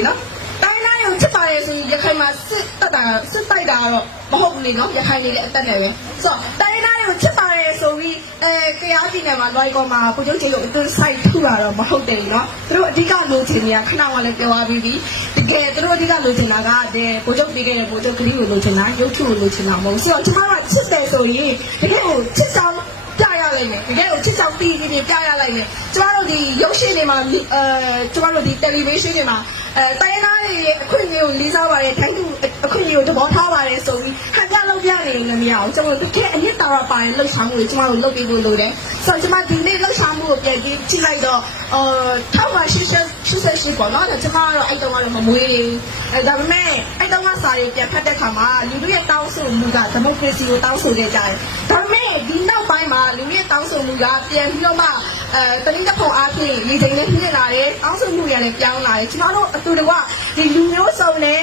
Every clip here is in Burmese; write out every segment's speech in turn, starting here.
နော်တိုင်းတိုင်းကိုချစ်ပါတယ်ဆိုရင်ရခိုင်မှာစစ်တိုက်တာတော့မဟုတ်ဘူးလေနော်ရခိုင်နေတဲ့အတက်နဲ့ပဲဆိုတော့တိုင်းတိုင်းကိုချစ်ပါတယ်ဆိုပြီးကြားပြည်နယ်မှာလွိုင်းကောမှာကိုကျုပ်ချင်းကိုအတူဆိုင်ထူတာတော့မဟုတ်တယ်နော်သူတို့အဓိကလိုချင်နေတာခဏကလည်းပြောသွားပြီးတကယ်သူတို့အဓိကလိုချင်တာကကိုကျုပ်ပေးခဲ့တဲ့ကိုကျုပ်ကလေးကိုလိုချင်တာရုပ်ထုကိုလိုချင်တာမဟုတ်ဆိုတော့ကျွန်မကချစ်တယ်ဆိုရင်တကယ်ကိုချစ်ဆောင်ပြရလိုက်မယ်တကယ်ကိုချစ်ဆောင်ပြီးပြရလိုက်မယ်ကျမတို့ဒီရုပ်ရှင်တွေမှာကျမတို့ဒီ television တွေမှာတိုင်းသားတွေအခွင့်အရေးကိုလေးစားပါတယ်တိုင်းသူအခွင့်အရေးကိုသဘောထားပါတယ်ဆိုပြီးဟန်ပြလုပ်ပြနေလည်းမရအောင်ကျမတို့တကယ်အနှစ်သာရပါတယ်လှုပ်ရှားမှုတွေကျမတို့လုပ်ပေးဖို့လိုတယ်ဆိုတော့ကျမဒီနေ့လှုပ်ရှားမှုကိုပြန်ကြည့်လိုက်တော့1988ပေါ့နော်ကျမကတော့အဲ့တုန်းကတော့မမွေးဒါပေမဲ့အဲ့တုန်းကစာရေးပြန်ဖတ်တဲ့ခါမှာလူတို့ရဲ့တောင်းဆိုမှုကဒီမိုကရေစီကိုတောင်းဆိုခဲ့ကြတယ်ဒါပေမဲ့ဒီနောက်ပိုင်းမှာလူတွေတောင်းဆိုမှုကပြန်ပြီးတော့မှတနည်းတစ်ခုအားဖြင့်လေချိန်နဲ့ပြည့်လာတယ်တောင်းဆိုမှုတွေလည်းပြောင်းလာတယ်ကျမတို့အတူတကွဒီလူမျိုးစုံနဲ့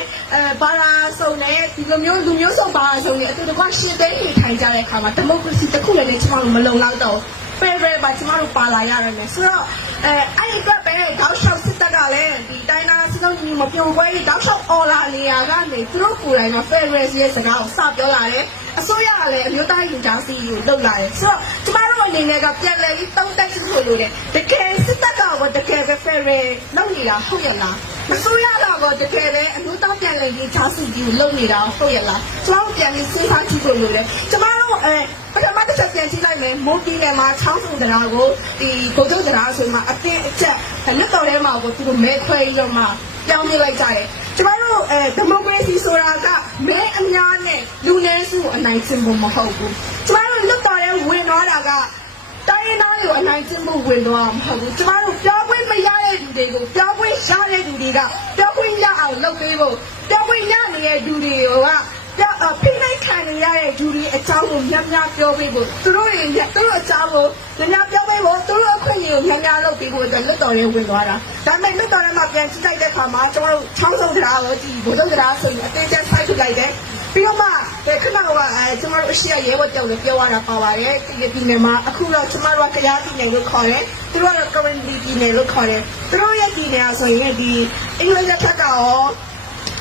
ဘာသာစုံနဲ့ဒီလိုမျိုးလူမျိုးစုံဘာသာစုံနဲ့အတူတကွရှင်းတဲ့နေထိုင်ကြတဲ့အခါမှာဒီမိုကရေစီတစ်ခုလည်းကျမတို့မလုံလောက်တော့ပဲပါကျမတို့ပါလာရတယ်ဆိုတော့အဲ့ဒီအတွက်ပဲတောက်လျှောက်စစ်တပ်ကလည်းဒီတိုင်းသားစစ်လုံးကြီးမပြုံပွဲတောက်လျှောက်အော်လာနေရကနေသူတို့ကိုယ်တိုင်က Federal ရဲ့စကားကိုစပြောလာတယ်အစိုးရကလည်းအမျိုးသားရင်ကြားစီကိုလုပ်လာတယ်ဆိုတော့ကျမတို့အနေနဲ့ကပြန်လည်ပြီးတုံးတက်စစ်ဖို့လိုတယ်တကယ်စစ်တပ်ကတကယ်ပဲ Federal လုပ်နေတာဟုတ်ရလားအစိုးရကတော့တကယ်ပဲအမျိုးသားပြန်လည်ပြီးကြားစီကိုလုပ်နေတာဟုတ်ရလားကျမတို့ပြန်ပြီးစဉ်းစားကြည့်ဖို့လိုတယ်ကျမတို့ပထမတစ်ချက်ပြန်ကြည့်လိုက်မယ်မိုးပြည်နယ်မှာချောင်းစုံတရားကိုဒီဗိုလ်ချုပ်တရားဆိုမှအတင်းအကျပ်လက်တော်ထဲမှာကိုသူတို့မဲခွဲပြီးတော့မှပြောင်းပြလိုက်ကြတယ်ကျမတို့ဒီမိုကရေစီဆိုတာကမဲအများနဲ့လူနည်းစုအနိုင်ကျင့်ဖို့မဟုတ်ဘူးကျမတို့လက်တော်ထဲဝင်သွားတာကတိုင်းရင်းသားတွေကိုအနိုင်ကျင့်ဖို့ဝင်သွားမှာမဟုတ်ဘူးကျမတို့ပြောခွင့်မရတဲ့လူတွေကိုပြောခွင့်ရတဲ့လူတွေကပြောခွင့်ရအောင်လုပ်ပေးဖို့ပြောခွင့်ရနေတဲ့လူတွေကဖိနှိပ်ခံနေရတဲ့လူတွေအကြောင်းကိုများများပြောပေးဖို့သူတို့အကြောင်းကိုများများပြောပေးဖို့သူတို့အခွင့်အရေးကိုများများလုပ်ပေးဖို့အတွက်လက်တော်ရဲဝင်သွားတာဒါပေမဲ့လက်တော်ရဲမှာပြန်ကြည့်လိုက်တဲ့အခါမှာကျွန်တော်တို့ချောင်းစုံတရားကိုဒီဘုဒ္ဓတရားဆိုရင်အသေးချက်စိုက်ထုတ်လိုက်တယ်ပြီးတော့မှခဏကကျွန်တော်တို့အရှိရဲဝတ်တုံလည်းပြောရတာပါပါတယ်ဒီနယ်မှာအခုတော့ကျွန်တော်တို့ကကြားပြည်နယ်လို့ခေါ်တယ်သူတို့ကတော့ currently ပြည်နယ်လို့ခေါ်တယ်သူတို့ရဲ့ပြည်နယ်ဆိုရင်ဒီအင်္ဂလိပ်ဘက်ကရော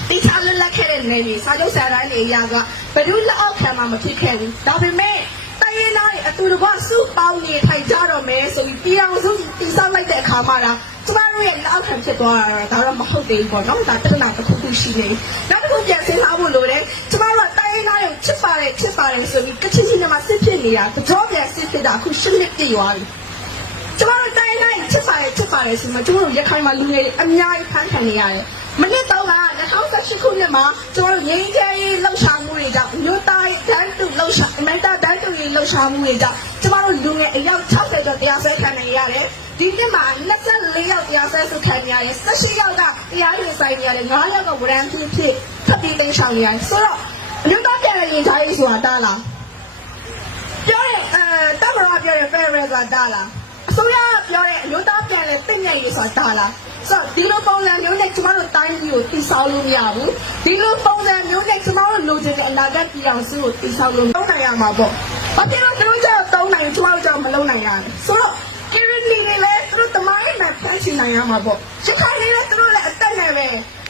ဒီချာလက်ခဲ့တဲ့နေကြီးစာချုပ်စာတမ်းတွေအရာကဘယ်သူလက်အောက်ခံမှမဖြစ်ခဲ့ဘူးဒါပေမဲ့တိုင်းရင်းသားတွေအတူတကွစုပေါင်းနေထိုင်ကြတော့မယ်ဆိုပြီးပြည်အောင်စုတည်ဆောက်လိုက်တဲ့အခါမှာကျမတို့ရဲ့လက်အောက်ခံဖြစ်သွားတာဒါတော့မဟုတ်သေးဘူးပေါ့နော်ဒါပြဿနာတစ်ခုခုရှိနေနောက်တစ်ခုပြန်စဉ်းစားဖို့လိုတယ်ကျမတို့ကတိုင်းရင်းသားတွေကိုချစ်ပါတယ်ဆိုပြီးကချင်ချင်းတွေမှာစစ်ဖြစ်နေတာကြောပြန်စစ်ဖြစ်တာအခုရှင်းနှစ်ပြည့်သွားပြီကျမတို့တိုင်းရင်းသားတွေချစ်ပါတယ်ဆိုမှကျမတို့ရခိုင်မှာလူငယ်တွေအများကြီးဖမ်းခံနေရတယ်မနစ်တော့က2018ခုနှစ်မှာကျွန်တော်ငင်းကျဲရေးလှုပ်ရှားမှုတွေကြောင့်မြို့သားတန်းတူလှုပ်ရှားအမေတာတန်းတူရေးလှုပ်ရှားမှုတွေကြောင့်ကျမတို့လူငယ်အယောက်60ကျော်တရားစွဲခံနေရတယ်ဒီနှစ်မှာ24ယောက်တရားစွဲခံနေရတယ်18ယောက်ကတရားရင်ဆိုင်နေရတယ်9ယောက်ကဝရမ်းဖြစ်ထပ်ပြီးတင်ဆောင်နေရတယ်ဆိုတော့မြို့သားပြန်ရင်ထားရေးဆိုတာတားလားပြောရင်တမရပြောရင် Federal ဆိုတာတားလားအစိုးရပြောတဲ့အမျိုးသားပြန်လဲသိညက်ရေးဆိုတာတားလားဆိုတော့ဒီလိုပုံစံမျိုးနဲ့ကျမတို့တိုင်းပြည်ကိုတည်ဆောက်လို့မရဘူးဒီလိုပုံစံမျိုးနဲ့ကျမတို့လိုချင်တဲ့အနာဂတ်ပြည်အောင်စုကိုတည်ဆောက်လို့သုံးနိုင်ရမှာပေါ့ဘာဖြစ်လို့သူတို့ကြောက်သုံးနိုင်ကျမတို့ကြောက်မလုပ်နိုင်ရလဲဆိုတော့ currently လည်းသူတို့တမိုင်းနဲ့ဖန်ဆီးနိုင်ရမှာပေါ့ရခိုင်လည်းသူတို့လည်းအသက်နဲ့ပဲ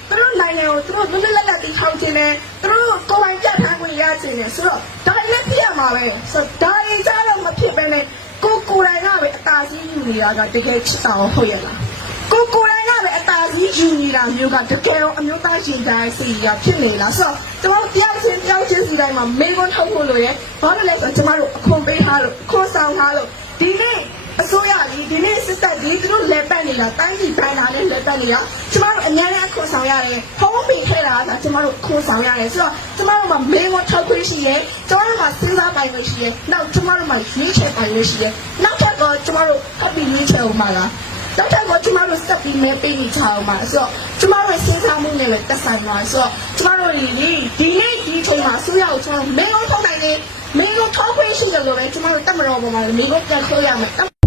သူတို့နိုင်ငံကိုသူတို့လွတ်လပ်လပ်တည်ထောင်ခြင်းနဲ့သူတို့ကိုယ်ပိုင်ပြဋ္ဌာန်းခွင့်ရခြင်းနဲ့ဆိုတော့ဒါလည်းဖြစ်ရမှာပဲဆိုတော့ဒါရင်ကြတော့မဖြစ်ပဲနဲ့ကိုယ်တိုင်ကပဲအသာစီးယူနေတာကတကယ်ချစ်တာဟုတ်ရဲ့လားကိုယ်တိုင်ကပဲအသာစီးယူနေတာမျိုးကတကယ်တော့အမျိုးသားရှင်တိုင်းစီရဖြစ်နေလားဆိုတော့ကျွန်တော်တယောက်ချင်းစီတိုင်းမှာမင်းဝန်ထုတ်ဖို့လို့ရဘာလို့လဲဆိုတော့ကျမတို့အခွန်ပေးထားလို့ခွန်ဆောင်ထားလို့ဒီနေ့အစိုးရကြီးဒီနေ့စစ်တပ်ကြီးသူတို့လက်ပတ်နေတာတိုင်းပြည်ဘိုင်းလာနဲ့လက်ပတ်နေတာကျမတို့အများကြီးခွန်ဆောင်ရတယ်ဖုံးပေးခဲ့တာကကျမတို့ခွန်ဆောင်ရတယ်ဆိုတော့ကျမတို့မှာမင်းဝန်ထုတ်ခွင့်ရှိရဲကျမတို့မှာစဉ်းစားပိုင်ခွင့်ရှိရဲနောက်ကျမတို့မှာရွေးချယ်ပိုင်ခွင့်ရှိရဲနောက်ထပ်တော့ကျမတို့ဟပ်ပြီးရွေးချယ်အောင်ပါလားနောက်ထပ်တော့ကျမတို့စက်ပြီးမဲပေးနေချအောင်ပါဆိုတော့ကျမတို့စဉ်းစားမှုနဲ့လည်းသက်ဆိုင်ပါဆိုတော့ကျမတို့ဒီနေ့ဒီချိန်မှာအစိုးရကိုကျမတို့မင်းဝန်ထုတ်နိုင်တယ်မင်းဝန်ထုတ်ခွင့်ရှိတယ်လို့ပဲကျမတို့တက်မတော်ပေါ်မှာမင်းဝန်ပြန်ခေါ်ရမယ်